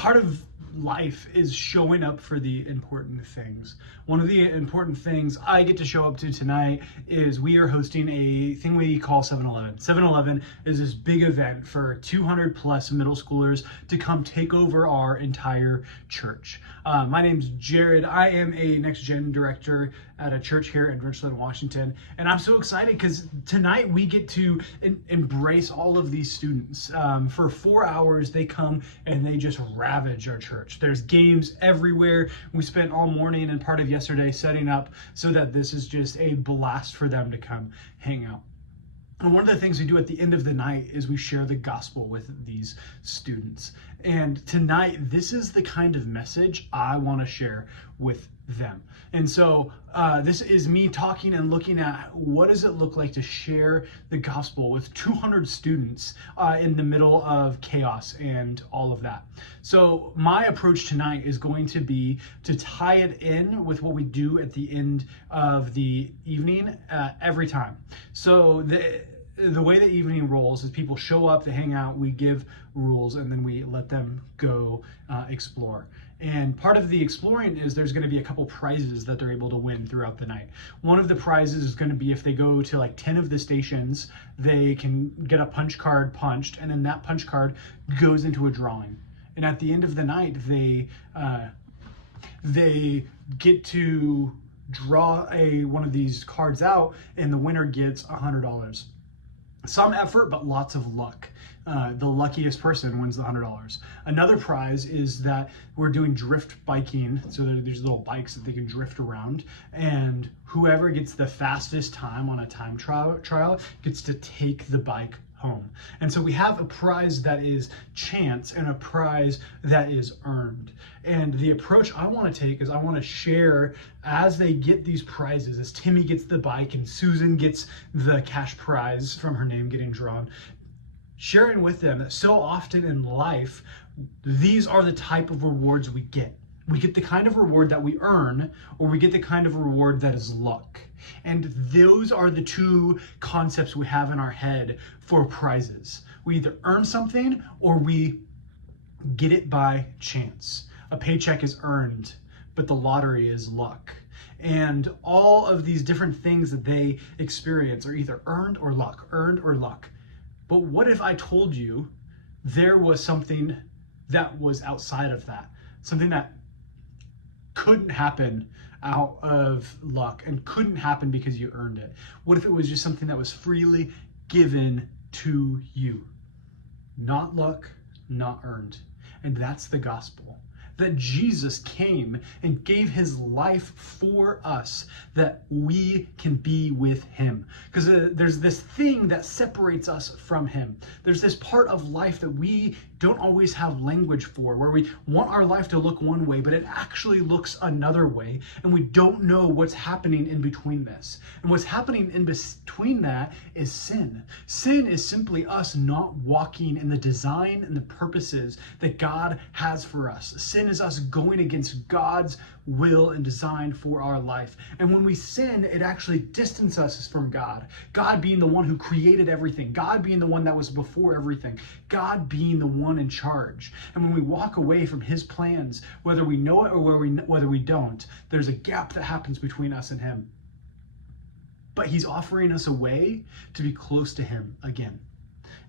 part of life is showing up for the important things. One of the important things I get to show up to tonight is we are hosting a thing we call 7-Eleven. 7-Eleven is this big event for 200 plus middle schoolers to come take over our entire church. My name's Jared. I am a Next Gen director at a church here in Richland, Washington. And I'm so excited because tonight we get to embrace all of these students. For 4 hours, they come and they just ravage our church. There's games everywhere. We spent all morning and part of yesterday setting up so that this is just a blast for them to come hang out. And one of the things we do at the end of the night is we share the gospel with these students. And tonight, this is the kind of message I want to share with them. And so this is me talking and looking at what does it look like to share the gospel with 200 students in the middle of chaos and all of that. So my approach tonight is going to be to tie it in with what we do at the end of the evening every time. So the way the evening rolls is people show up, they hang out, we give rules, and then we let them go explore. And part of the exploring is there's going to be a couple prizes that they're able to win throughout the night. One of the prizes is going to be if they go to like 10 of the stations, they can get a punch card punched, and then that punch card goes into a drawing. And at the end of the night, they get to draw one of these cards out, and the winner gets $100. Some effort, but lots of luck. The luckiest person wins the $100. Another prize is that we're doing drift biking. So there's little bikes that they can drift around, and whoever gets the fastest time on a time trial gets to take the bike home. And so we have a prize that is chance and a prize that is earned. And the approach I want to take is I want to share as they get these prizes, as Timmy gets the bike and Susan gets the cash prize from her name getting drawn, sharing with them that so often in life, these are the type of rewards we get. We get the kind of reward that we earn, or we get the kind of reward that is luck. And those are the two concepts we have in our head for prizes. We either earn something or we get it by chance. A paycheck is earned, but the lottery is luck. And all of these different things that they experience are either earned or luck, earned or luck. But what if I told you there was something that was outside of that? Something that couldn't happen out of luck and couldn't happen because you earned it? What if it was just something that was freely given to you? Not luck, not earned. And that's the gospel. That Jesus came and gave his life for us that we can be with him. Because there's this thing that separates us from him. There's this part of life that we don't always have language for, where we want our life to look one way, but it actually looks another way, and we don't know what's happening in between this. And what's happening in between that is sin. Sin is simply us not walking in the design and the purposes that God has for us. Sin is us going against God's will and design for our life. And when we sin, it actually distances us from God. God being the one who created everything, God being the one that was before everything, God being the one in charge. And when we walk away from his plans, whether we know it or whether we don't, there's a gap that happens between us and him. But he's offering us a way to be close to him again.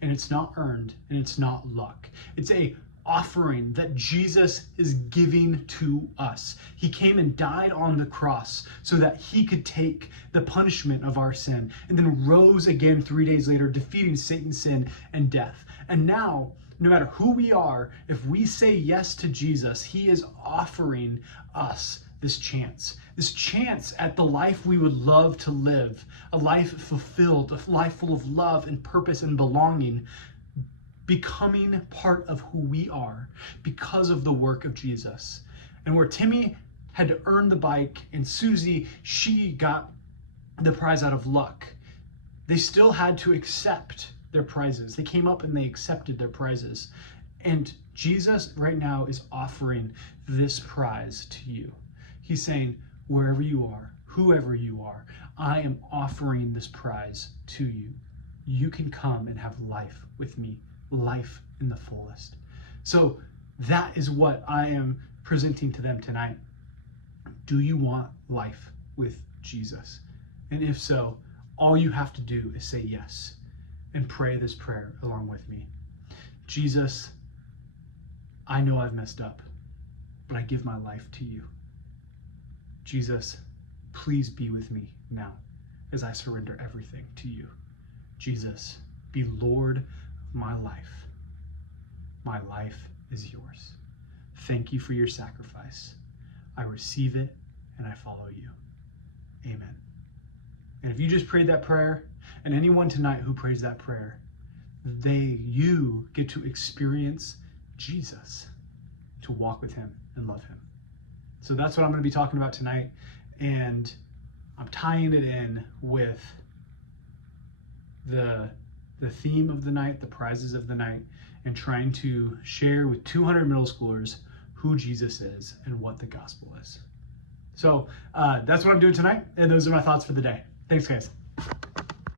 And it's not earned and it's not luck. It's a offering that Jesus is giving to us. He came and died on the cross so that he could take the punishment of our sin, and then rose again 3 days later, defeating Satan's sin and death. And now, no matter who we are, if we say yes to Jesus, he is offering us this chance at the life we would love to live, a life fulfilled, a life full of love and purpose and belonging, becoming part of who we are because of the work of Jesus. And where Timmy had to earn the bike and Susie, she got the prize out of luck, they still had to accept their prizes. They came up and they accepted their prizes. And Jesus right now is offering this prize to you. He's saying, wherever you are, whoever you are, I am offering this prize to you. You can come and have life with me, life in the fullest. So That is what I am presenting to them tonight. Do you want life with Jesus? And if so, all you have to do is say yes and pray this prayer along with me. Jesus, I know I've messed up, but I give my life to you. Jesus, please be with me now as I surrender everything to you. Jesus, be Lord of my life. My life is yours. Thank you for your sacrifice. I receive it and I follow you. Amen. And if you just prayed that prayer, and anyone tonight who prays that prayer, you get to experience Jesus, to walk with him and love him. So that's what I'm going to be talking about tonight. And I'm tying it in with the theme of the night, the prizes of the night, and trying to share with 200 middle schoolers who Jesus is and what the gospel is. So that's what I'm doing tonight. And those are my thoughts for the day. Thanks, guys.